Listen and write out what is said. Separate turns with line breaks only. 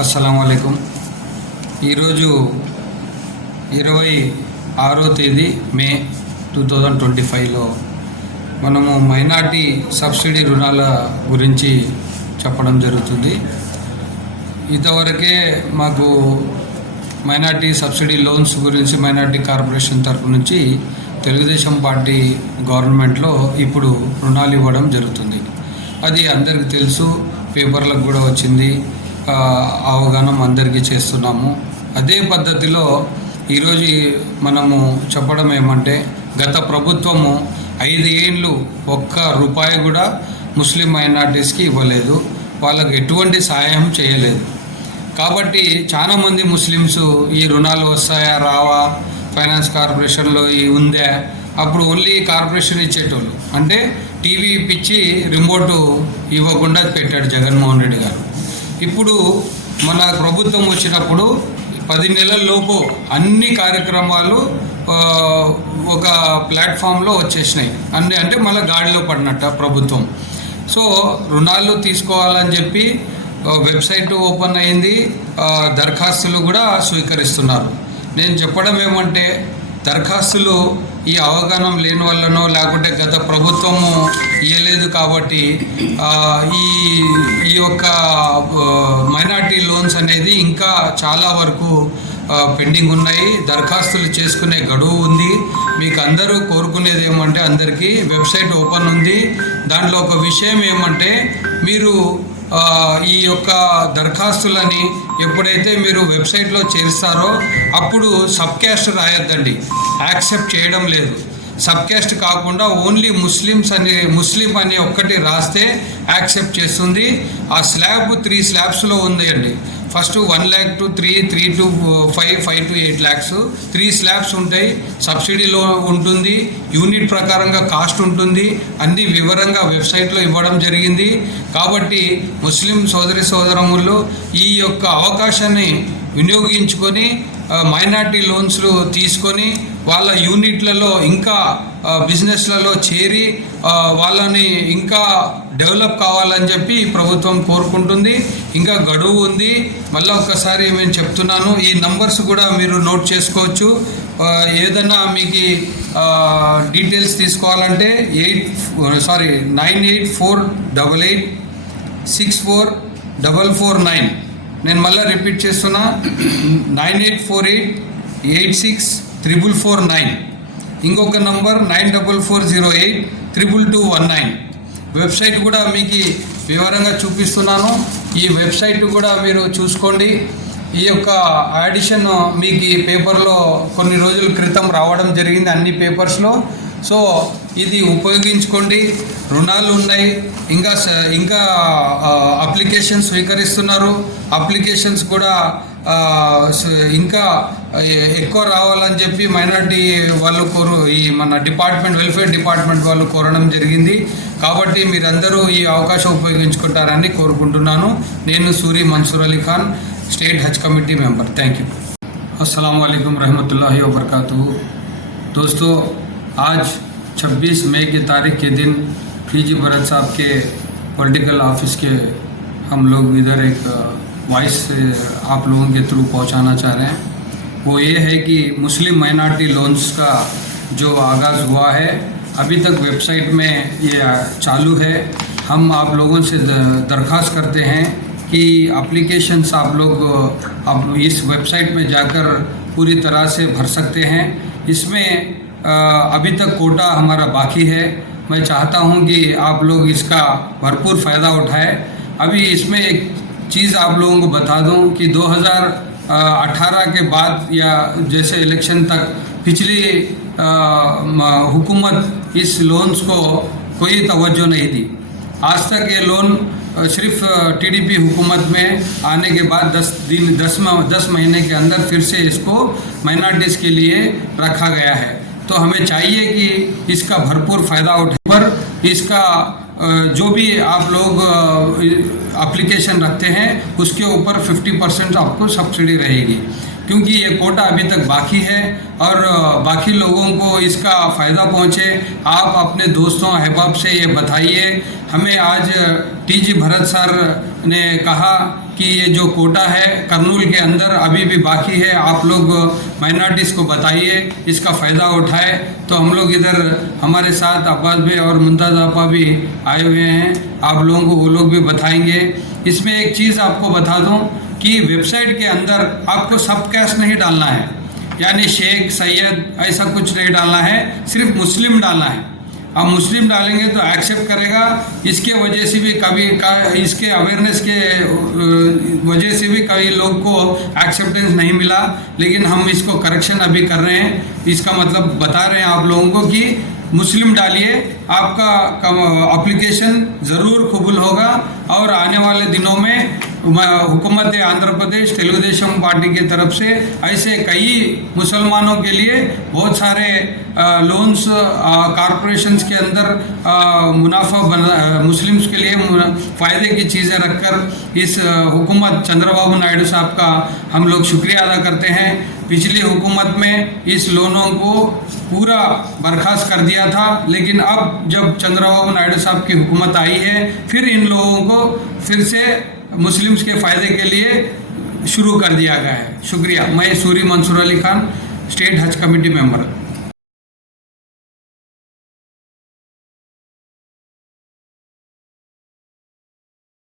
అస్సలం అయికం ఈరోజు ఇరవై ఆరో తేదీ మే టూ థౌజండ్ ట్వంటీ ఫైవ్లో మనము మైనార్టీ సబ్సిడీ రుణాల గురించి చెప్పడం జరుగుతుంది. ఇంతవరకే మాకు మైనార్టీ సబ్సిడీ లోన్స్ గురించి మైనార్టీ కార్పొరేషన్ తరపు నుంచి తెలుగుదేశం పార్టీ గవర్నమెంట్లో ఇప్పుడు రుణాలు ఇవ్వడం జరుగుతుంది. అది అందరికీ తెలుసు పేపర్లకు కూడా వచ్చింది. అవగాహన అందరికీ చేస్తున్నాము. అదే పద్ధతిలో ఈరోజు మనము చెప్పడం ఏమంటే గత ప్రభుత్వము ఐదు ఏళ్ళు ఒక్క రూపాయి కూడా ముస్లిం మైనార్టీస్కి ఇవ్వలేదు. వాళ్ళకి ఎటువంటి సహాయం చేయలేదు. కాబట్టి చాలామంది ముస్లిమ్స్ ఈ రుణాలు వస్తాయా రావా? ఫైనాన్స్ కార్పొరేషన్లో ఈ ఉందా? అప్పుడు ఓన్లీ కార్పొరేషన్ ఇచ్చేటోళ్ళు. అంటే టీవీ ఇప్పించి రిమోట్ ఇవ్వకుండా పెట్టాడు జగన్మోహన్ రెడ్డి గారు. ఇప్పుడు మన ప్రభుత్వం వచ్చినప్పుడు పది నెలల్లోపు అన్ని కార్యక్రమాలు ఒక ప్లాట్ఫామ్లో వచ్చేసినాయి. అన్ని అంటే మళ్ళీ గాడిలో పడినట్ట ప్రభుత్వం. సో రుణాలు తీసుకోవాలని చెప్పి వెబ్సైట్ ఓపెన్ అయింది. దరఖాస్తులు కూడా స్వీకరిస్తున్నారు. నేను చెప్పడం ఏమంటే దరఖాస్తులు ఈ అవగాహన లేని వల్లనో లేకుంటే గత ప్రభుత్వము ఇవ్వలేదు కాబట్టి ఈ ఈ యొక్క మైనార్టీ లోన్స్ అనేది ఇంకా చాలా వరకు పెండింగ్ ఉన్నాయి. దరఖాస్తులు చేసుకునే గడువు ఉంది. మీకు అందరూ కోరుకునేది ఏమంటే అందరికీ వెబ్సైట్ ఓపెన్ ఉంది. దాంట్లో ఒక విషయం ఏమంటే మీరు ఈ యొక్క దరఖాస్తులని ఎప్పుడైతే మీరు వెబ్సైట్లో చేస్తారో అప్పుడు సబ్కాస్ట్ రాయొద్దండి. యాక్సెప్ట్ చేయడం లేదు. సబ్కాస్ట్ కాకుండా ఓన్లీ ముస్లిమ్స్ అనే ముస్లిం అనే ఒక్కటి రాస్తే యాక్సెప్ట్ చేస్తుంది. ఆ స్లాబ్ త్రీ స్లాబ్స్లో ఉంది అండి first one lakh two three three two five five two eight lakhs. Three slabs ఉంటాయి సబ్సిడీలో ఉంటుంది యూనిట్ ప్రకారంగా కాస్ట్ ఉంటుంది అన్ని వివరంగా వెబ్సైట్లో ఇవ్వడం జరిగింది. కాబట్టి ముస్లిం సోదరి సోదరములు ఈ యొక్క అవకాశాన్ని వినియోగించుకొని మైనార్టీ లోన్స్లు తీసుకొని వాళ్ళ యూనిట్లలో ఇంకా బిజినెస్లలో చేరి వాళ్ళని ఇంకా డెవలప్ కావాలని చెప్పి ప్రభుత్వం కోరుకుంటుంది. ఇంకా గడువు ఉంది. మళ్ళీ ఒకసారి నేను చెప్తున్నాను ఈ నంబర్స్ కూడా మీరు నోట్ చేసుకోవచ్చు. ఏదన్నా మీకు డీటెయిల్స్ తీసుకోవాలంటే eight sorry nine eight four double eight six four double four nine. నేను మళ్ళీ రిపీట్ చేస్తున్నా. Nine eight four eight eight six triple four nine. ఇంకొక number nine double four zero eight triple two one nine. Website కూడా మీకు వివరంగా చూపిస్తున్నాను. ఈ website కూడా మీరు చూసుకోండి. ఈ యొక్క ఆడిషన్ మీకు ఈ పేపర్లో కొన్ని రోజుల క్రితం రావడం జరిగింది అన్ని పేపర్స్లో. సో ఇది ఉపయోగించుకోండి. రుణాలు ఉన్నాయి. ఇంకా ఇంకా అప్లికేషన్ స్వీకరిస్తున్నారు. అప్లికేషన్స్ కూడా ఇంకా ఎక్కువ రావాలని చెప్పి మైనారిటీ వాళ్ళు కోరు ఈ మన డిపార్ట్మెంట్ వెల్ఫేర్ డిపార్ట్మెంట్ వాళ్ళు కోరడం జరిగింది. కాబట్టి మీరందరూ ఈ అవకాశం ఉపయోగించుకుంటారని కోరుకుంటున్నాను. నేను Suri Mansoor Ali Khan state Haj committee member. Thank you అస్సలం అయికం రహమతుల్లా వబర్కూ దోస్తో आज 26 मई की तारीख के दिन पीजी भरत साहब के पॉलिटिकल ऑफ़िस के हम लोग इधर एक वॉइस आप लोगों के थ्रू पहुंचाना चाह रहे हैं। वो ये है कि मुस्लिम माइनॉरिटी लोन्स का जो आगाज़ हुआ है, अभी तक वेबसाइट में ये चालू है। हम आप लोगों से दरख्वास्त करते हैं कि एप्लीकेशंस आप लोग आप इस वेबसाइट में जाकर पूरी तरह से भर सकते हैं। इसमें अभी तक कोटा हमारा बाकी है। मैं चाहता हूँ कि आप लोग इसका भरपूर फ़ायदा उठाएँ। अभी इसमें एक चीज़ आप लोगों को बता दूँ कि 2018 के बाद या जैसे इलेक्शन तक पिछली हुकूमत इस लोन्स को कोई तवज्जो नहीं दी। आज तक ये लोन सिर्फ़ टीडीपी हुकूमत में आने के बाद 10 दिन 10 दस महीने के अंदर फिर से इसको माइनॉरिटीज़ के लिए रखा गया है। तो हमें चाहिए कि इसका भरपूर फ़ायदा उठे। पर इसका जो भी आप लोग एप्लीकेशन रखते हैं, उसके ऊपर 50 परसेंट आपको सब्सिडी रहेगी। क्योंकि ये कोटा अभी तक बाकी है और बाकी लोगों को इसका फ़ायदा पहुँचे। आप अपने दोस्तों, अहबाब से ये बताइए। हमें आज टी जी भरत सर ने कहा कि ये जो कोटा है, करनूल के अंदर अभी भी बाकी है। आप लोग माइनॉरिटीज़ को बताइए, इसका फ़ायदा उठाए। तो हम लोग इधर हमारे साथ अब्बास भाई और मुमताज़ आपा भी आए हुए हैं। आप लोगों को वो लोग भी बताएँगे। इसमें एक चीज़ आपको बता दूँ कि वेबसाइट के अंदर आपको सब कैश नहीं डालना है। यानी शेख, सैयद, ऐसा कुछ नहीं डालना है। सिर्फ़ मुस्लिम डालना है। आप मुस्लिम डालेंगे तो एक्सेप्ट करेगा। इसके वजह से भी कभी इसके अवेयरनेस के वजह से भी कई लोग को एक्सेप्टेंस नहीं मिला। लेकिन हम इसको करेक्शन अभी कर रहे हैं। इसका मतलब बता रहे हैं आप लोगों को कि मुस्लिम डालिए। आपका अप्लीकेशन ज़रूर कबूल होगा। और आने वाले दिनों म- हुकूमत आंध्र प्रदेश, तेलुगुदेशम पार्टी की तरफ़ से ऐसे कई मुसलमानों के लिए बहुत सारे लोन्स कॉरपोरेशंस के अंदर मुनाफा बना मुस्लिम्स के लिए फ़ायदे की चीज़ें रखकर इस हुकूमत चंद्रबाबू नायडू साहब का हम लोग शुक्रिया अदा करते हैं। पिछली हुकूमत में इस लोनों को पूरा बर्खास्त कर दिया था, लेकिन अब जब चंद्रबाबू नायडू साहब की हुकूमत आई है, फिर इन लोगों को फिर से मुस्लिम्स के फ़ायदे के लिए शुरू कर दिया गया है। शुक्रिया। मैं Suri Mansoor Ali Khan, state Haj committee member.